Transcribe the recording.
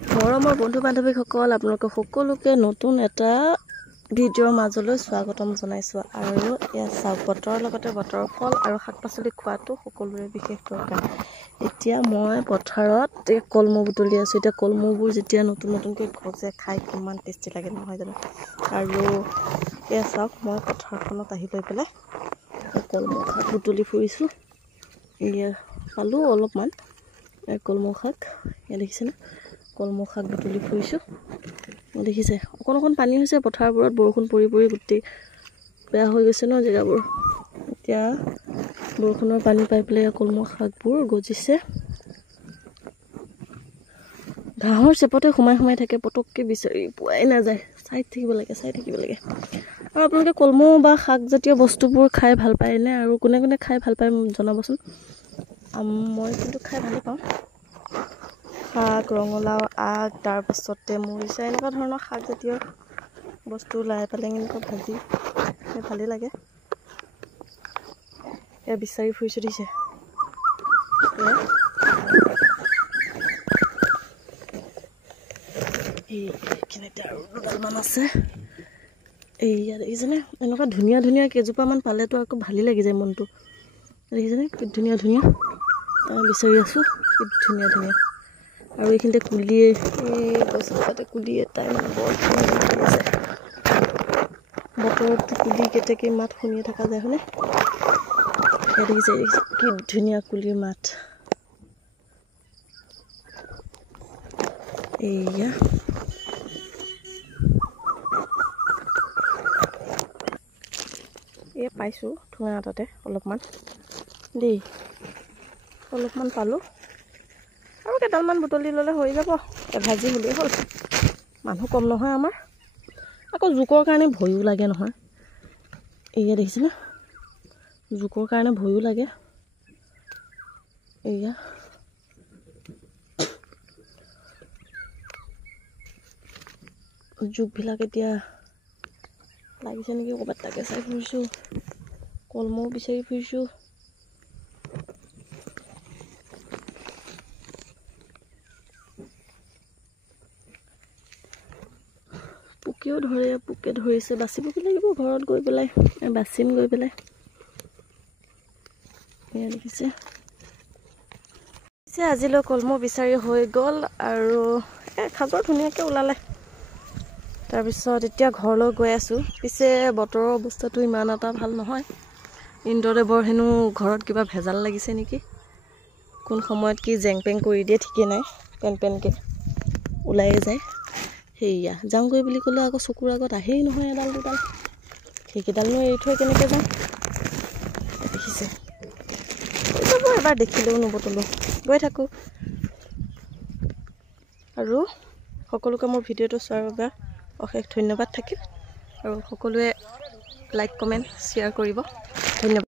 মৰমৰ বন্ধু বান্ধৱীসকল, আপোনালোক সকলোকে নতুন এটা ভিডিঅ'ৰ মাজলৈ স্বাগতম জনাইছোঁ। আৰু এয়া চাওক, বতৰৰ লগতে বতৰৰ ফল আৰু শাক পাচলি খোৱাটো সকলোৰে বিশেষ দৰকাৰ। এতিয়া মই পথাৰত কলমৌ বুটলি আছোঁ। এতিয়া কলমৌবোৰ যেতিয়া নতুন নতুনকৈ গজে খাই কিমান টেষ্টি লাগে নহয় জানো। আৰু এয়া চাওক, মই পথাৰখনত আহি লৈ পেলাই কলমৌ শাক বুটলি ফুৰিছোঁ। এয়া পালোঁ অলপমান কলমৌ শাক, এয়া দেখিছেনে, কলমৌ শাক বুটলি ফুৰিছোঁ। দেখিছে অকণ অকণ পানী হৈছে পথাৰবোৰত, বৰষুণ পৰি পৰি গোটেই বেয়া হৈ গৈছে ন জেগাবোৰ। এতিয়া বৰষুণৰ পানী পাই পেলাই কলমৌ শাকবোৰ গজিছে। ঘাঁহৰ চেপতে সোমাই সোমাই থাকে, পটককৈ বিচাৰি পোৱাই নাযায়। চাই থাকিব লাগে, চাই থাকিব লাগে। আৰু আপোনালোকে কলমৌ বা শাকজাতীয় বস্তুবোৰ খাই ভাল পায়নে? আৰু কোনে কোনে খাই ভাল পায় জনাবচোন। মই কিন্তু খাই ভালেই পাওঁ। শাক, ৰঙালাও আগ, তাৰপাছতে মৰিচা, এনেকুৱা ধৰণৰ শাকজাতীয় বস্তু, লাই পালেং এনেকুৱা ভাজি খাই ভালেই লাগে। এয়া বিচাৰি ফুৰিছোঁ দিছে। এইখিনিতে আৰু দুডালমান আছে। এইয়া দেখিছেনে, এনেকুৱা ধুনীয়া ধুনীয়া কেইজোপামান পালেতো আকৌ ভালেই লাগি যায় মনটো। দেখিছেনে কি ধুনীয়া ধুনীয়া বিচাৰি আছোঁ, কি ধুনীয়া ধুনীয়া। আৰু এইখিনিতে কুলিয়ে, এই গছজোপাতে কুলি এটাই মানে বৰ ধুনীয়া লাগি আছে। বতৰত কুলি কেতেকী মাত শুনিয়ে থকা যায় হয়নে? দেখিছে কি ধুনীয়া কুলিৰ মাত। এইয়া পাইছোঁ ঠোঙা এটাতে অলপমান দেই, অলপমান পালোঁ। আৰু কেইডালমান বুটলি ল'লে হৈ যাব, ভাজি হ'লেই হ'ল। মানুহ কম নহয় আমাৰ, আকৌ জোকৰ কাৰণে ভয়ো লাগে নহয়। এয়া দেখিছেনে, জোকৰ কাৰণে ভয়ো লাগে। এয়া জোকবিলাক এতিয়া লাগিছে নেকি ক'ৰবাত, তাকে চাই ফুৰিছোঁ। কলমৌ বিচাৰি ফুৰিছোঁ। পোকেও ধৰে, পোকে ধৰিছে, বাচিবগৈ লাগিব ঘৰত গৈ পেলাই, বাচিম গৈ পেলাই। এয়া দেখিছে, আজিলৈ কলমৌ বিচাৰি হৈ গ'ল। আৰু খাজৰ ধুনীয়াকৈ ওলালে। তাৰপিছত এতিয়া ঘৰলৈ গৈ আছোঁ। পিছে বতৰৰ অৱস্থাটো ইমান এটা ভাল নহয়। ইন্দ্ৰদেৱৰ হেনো ঘৰত কিবা ভেজাল লাগিছে নেকি। কোন সময়ত কি জেং পেং কৰি দিয়ে ঠিকেই নাই, পেন পেনকৈ ওলাইয়ে যায়। সেয়া যাওঁগৈ বুলি ক'লে আকৌ চকুৰ আগত আহেই নহয় এডাল দুডাল। সেইকেইডালনো এৰি থৈ কেনেকৈ যাওঁ। দেখিছে, যাব এবাৰ দেখিলেও নবতলো, গৈ থাকোঁ। আৰু সকলোকে মোৰ ভিডিঅ'টো চোৱাৰ বাবে অশেষ ধন্যবাদ থাকিল। আৰু সকলোৱে লাইক কমেণ্ট শ্বেয়াৰ কৰিব। ধন্যবাদ।